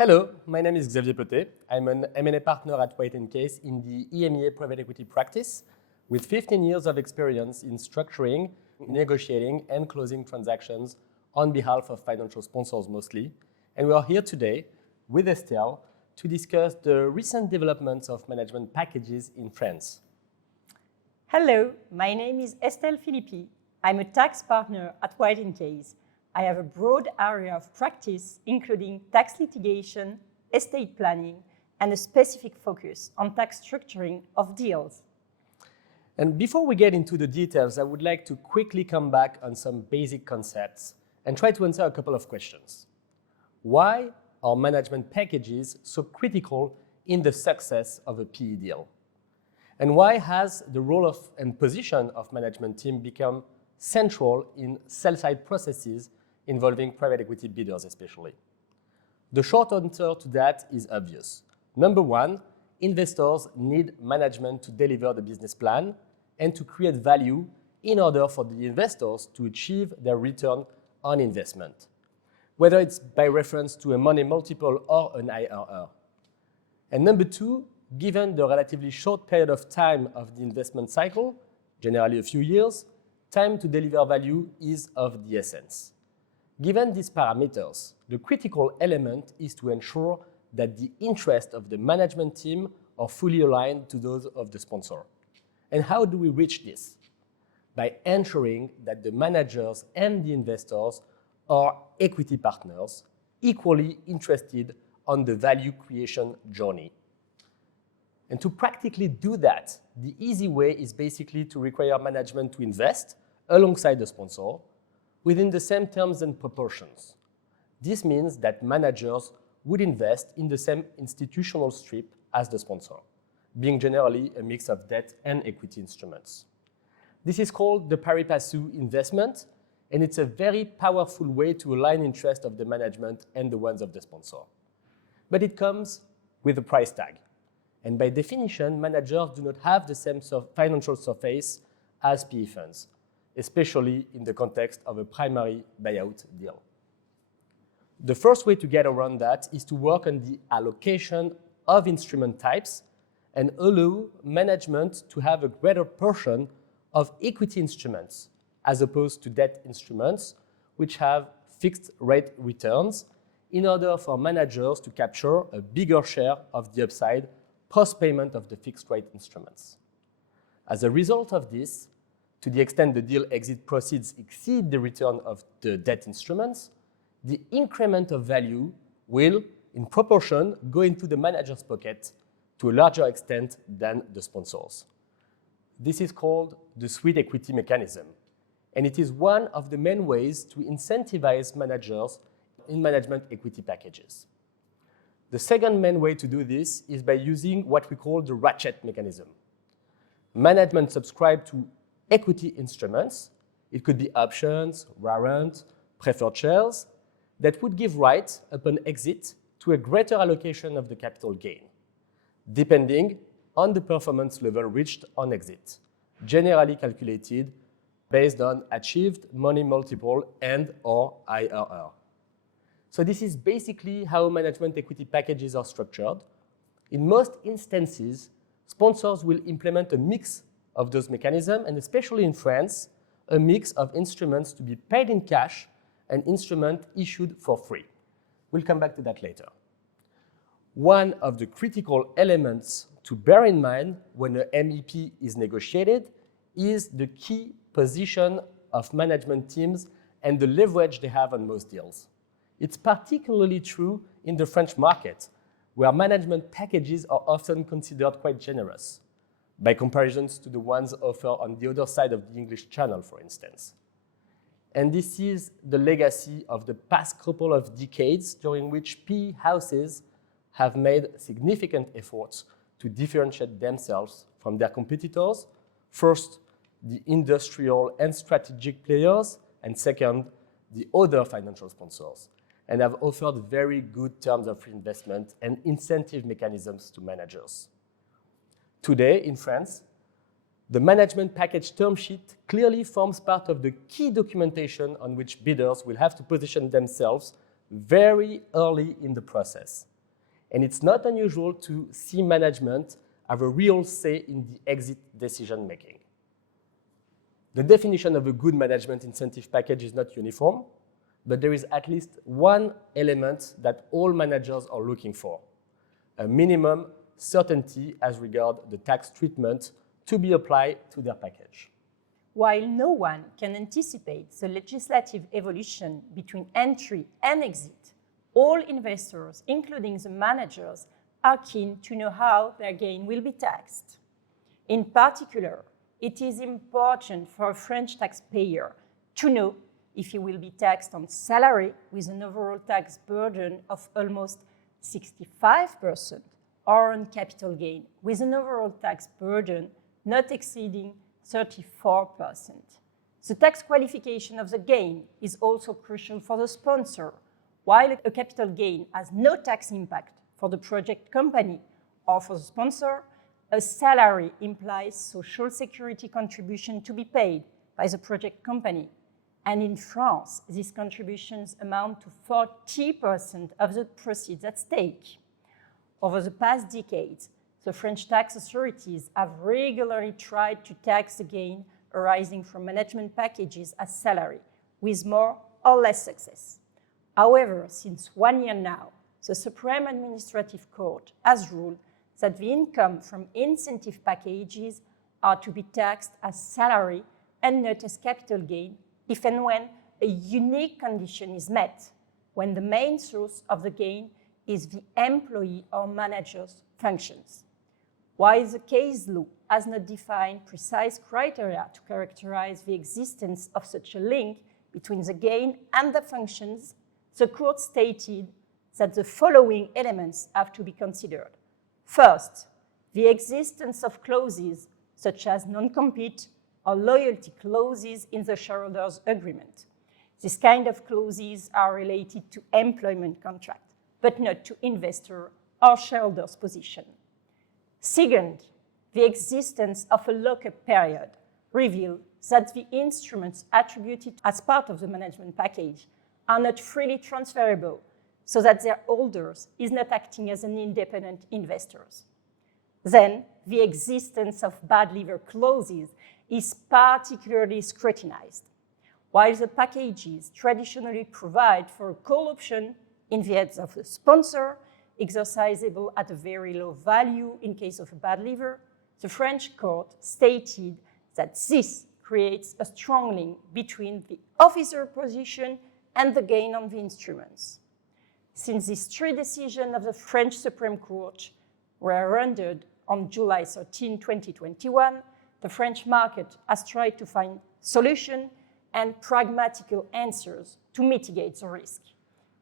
Hello, my name is Xavier Petet. I'm an M&A partner at White Case in the EMEA private equity practice with 15 years of experience in structuring, negotiating, and closing transactions on behalf of financial sponsors mostly. And we are here today with Estelle to discuss the recent developments of management packages in France. Hello, my name is Estelle Philippi. I'm a tax partner at White Case. I have a broad area of practice, including tax litigation, estate planning, and a specific focus on tax structuring of deals. And before we get into the details, I would like to quickly come back on some basic concepts and try to answer a couple of questions. Why are management packages so critical in the success of a PE deal? And why has the role and position of management team become central in sell-side processes involving private equity bidders especially? The short answer to that is obvious. Number one, investors need management to deliver the business plan and to create value in order for the investors to achieve their return on investment, whether it's by reference to a money multiple or an IRR. And number two, given the relatively short period of time of the investment cycle, generally a few years, time to deliver value is of the essence. Given these parameters, the critical element is to ensure that the interests of the management team are fully aligned to those of the sponsor. And how do we reach this? By ensuring that the managers and the investors are equity partners, equally interested on the value creation journey. And to practically do that, the easy way is basically to require management to invest alongside the sponsor within the same terms and proportions. This means that managers would invest in the same institutional strip as the sponsor, being generally a mix of debt and equity instruments. This is called the pari passu investment, and it's a very powerful way to align interests of the management and the ones of the sponsor. But it comes with a price tag. And by definition, managers do not have the same financial surface as PE funds, especially in the context of a primary buyout deal. The first way to get around that is to work on the allocation of instrument types and allow management to have a greater portion of equity instruments as opposed to debt instruments, which have fixed rate returns, in order for managers to capture a bigger share of the upside post-payment of the fixed rate instruments. As a result of this, to the extent the deal exit proceeds exceed the return of the debt instruments, the increment of value will, in proportion, go into the manager's pocket to a larger extent than the sponsors. This is called the sweat equity mechanism, and it is one of the main ways to incentivize managers in management equity packages. The second main way to do this is by using what we call the ratchet mechanism. Management subscribe to equity instruments, it could be options, warrants, preferred shares, that would give right upon exit to a greater allocation of the capital gain, depending on the performance level reached on exit, generally calculated based on achieved money multiple and or IRR. So this is basically how management equity packages are structured. In most instances, sponsors will implement a mix of those mechanisms, and especially in France, a mix of instruments to be paid in cash and instruments issued for free. We'll come back to that later. One of the critical elements to bear in mind when a MEP is negotiated is the key position of management teams and the leverage they have on most deals. It's particularly true in the French market, where management packages are often considered quite generous, by comparisons to the ones offered on the other side of the English Channel, for instance. And this is the legacy of the past couple of decades during which PE houses have made significant efforts to differentiate themselves from their competitors. First, the industrial and strategic players, and second, the other financial sponsors, and have offered very good terms of reinvestment and incentive mechanisms to managers. Today, in France, the management package term sheet clearly forms part of the key documentation on which bidders will have to position themselves very early in the process. And it's not unusual to see management have a real say in the exit decision making. The definition of a good management incentive package is not uniform, but there is at least one element that all managers are looking for: a minimum certainty as regards the tax treatment to be applied to their package. While no one can anticipate the legislative evolution between entry and exit, all investors, including the managers, are keen to know how their gain will be taxed. In particular, it is important for a French taxpayer to know if he will be taxed on salary with an overall tax burden of almost 65%, or on capital gain with an overall tax burden not exceeding 34%. The tax qualification of the gain is also crucial for the sponsor. While a capital gain has no tax impact for the project company or for the sponsor, a salary implies social security contribution to be paid by the project company. And in France, these contributions amount to 40% of the proceeds at stake. Over the past decades, the French tax authorities have regularly tried to tax the gain arising from management packages as salary, with more or less success. However, since 1 year now, the Supreme Administrative Court has ruled that the income from incentive packages are to be taxed as salary and not as capital gain if and when a unique condition is met, when the main source of the gain is the employee or manager's functions. While the case law has not defined precise criteria to characterize the existence of such a link between the gain and the functions, the court stated that the following elements have to be considered. First, the existence of clauses such as non-compete or loyalty clauses in the shareholders' agreement. This kind of clauses are related to employment contract, but not to investor or shareholders' position. Second, the existence of a lock-up period reveals that the instruments attributed as part of the management package are not freely transferable, so that their holders is not acting as an independent investors. Then, the existence of bad liver clauses is particularly scrutinized. While the packages traditionally provide for a call option in the hands of the sponsor, exercisable at a very low value in case of a bad liver, the French court stated that this creates a strong link between the officer position and the gain on the instruments. Since these three decisions of the French Supreme Court were rendered on July 13, 2021, the French market has tried to find solutions and pragmatical answers to mitigate the risk.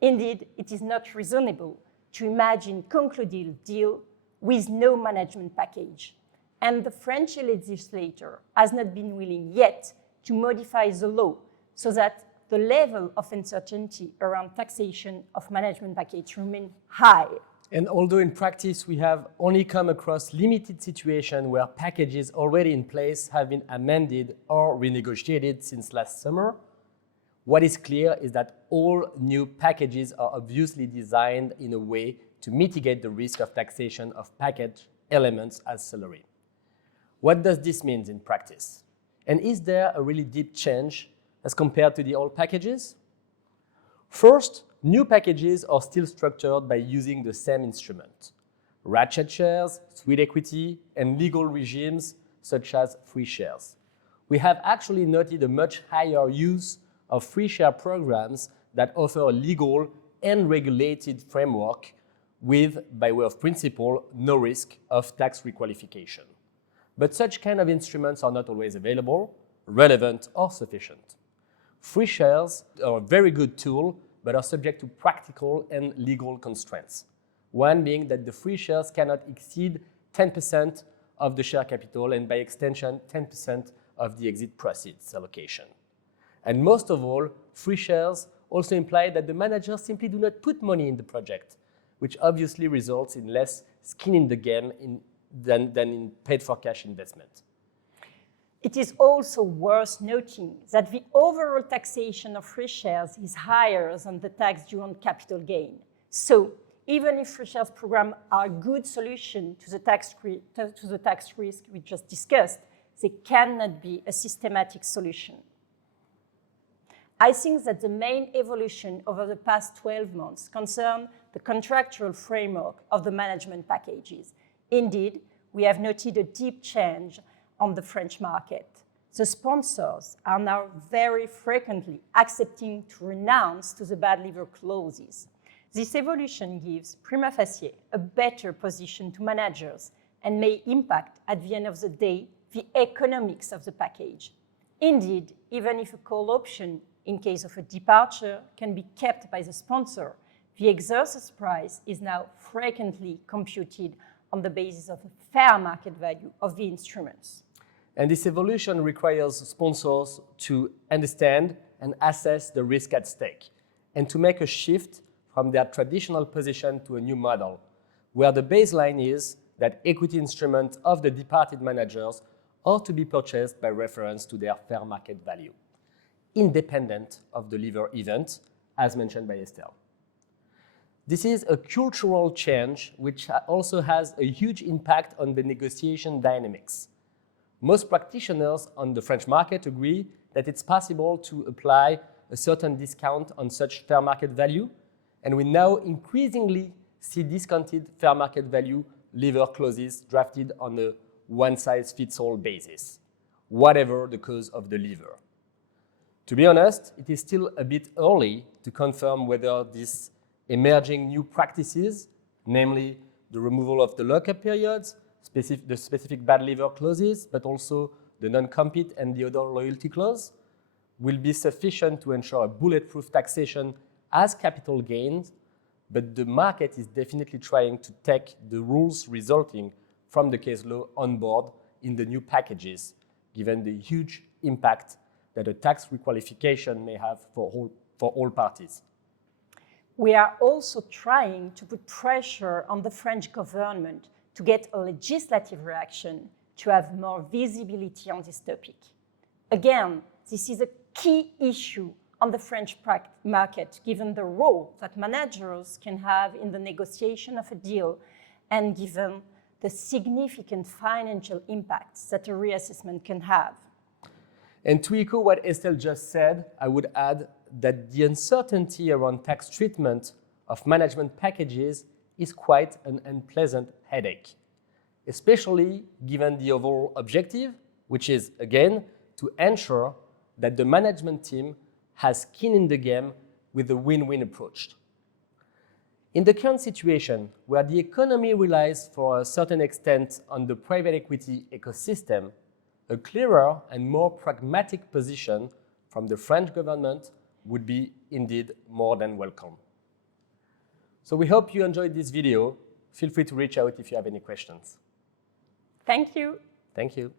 Indeed, it is not reasonable to imagine concluding a deal with no management package, and the French legislator has not been willing yet to modify the law so that the level of uncertainty around taxation of management package remains high. And although in practice we have only come across limited situations where packages already in place have been amended or renegotiated since last summer, what is clear is that all new packages are obviously designed in a way to mitigate the risk of taxation of package elements as salary. What does this mean in practice? And is there a really deep change as compared to the old packages? First, new packages are still structured by using the same instrument: ratchet shares, sweet equity, and legal regimes such as free shares. We have actually noted a much higher use of free share programs that offer a legal and regulated framework with, by way of principle, no risk of tax requalification. But such kind of instruments are not always available, relevant, or sufficient. Free shares are a very good tool, but are subject to practical and legal constraints. One being that the free shares cannot exceed 10% of the share capital and by extension 10% of the exit proceeds allocation. And most of all, free shares also imply that the managers simply do not put money in the project, which obviously results in less skin in the game than in paid for cash investment. It is also worth noting that the overall taxation of free shares is higher than the tax due on capital gain. So, even if free shares programs are a good solution to the tax risk we just discussed, they cannot be a systematic solution. I think that the main evolution over the past 12 months concern the contractual framework of the management packages. Indeed, we have noted a deep change on the French market. The sponsors are now very frequently accepting to renounce to the bad liver clauses. This evolution gives, prima facie, a better position to managers and may impact, at the end of the day, the economics of the package. Indeed, even if a call option in case of a departure can be kept by the sponsor, the exercise price is now frequently computed on the basis of the fair market value of the instruments. And this evolution requires sponsors to understand and assess the risk at stake and to make a shift from their traditional position to a new model, where the baseline is that equity instruments of the departed managers are to be purchased by reference to their fair market value, independent of the liver event, as mentioned by Estelle. This is a cultural change which also has a huge impact on the negotiation dynamics. Most practitioners on the French market agree that it's possible to apply a certain discount on such fair market value, and we now increasingly see discounted fair market value liver clauses drafted on a one-size-fits-all basis, whatever the cause of the liver. To be honest, it is still a bit early to confirm whether these emerging new practices, namely the removal of the lock-up periods, the specific bad liver clauses, but also the non-compete and the other loyalty clause, will be sufficient to ensure a bulletproof taxation as capital gains, but the market is definitely trying to take the rules resulting from the case law on board in the new packages, given the huge impact that a tax requalification may have for all parties. We are also trying to put pressure on the French government to get a legislative reaction to have more visibility on this topic. Again, this is a key issue on the French market, given the role that managers can have in the negotiation of a deal and given the significant financial impacts that a reassessment can have. And to echo what Estelle just said, I would add that the uncertainty around tax treatment of management packages is quite an unpleasant headache, especially given the overall objective, which is, again, to ensure that the management team has skin in the game with a win-win approach. In the current situation, where the economy relies for a certain extent on the private equity ecosystem, a clearer and more pragmatic position from the French government would be indeed more than welcome. So we hope you enjoyed this video. Feel free to reach out if you have any questions. Thank you. Thank you.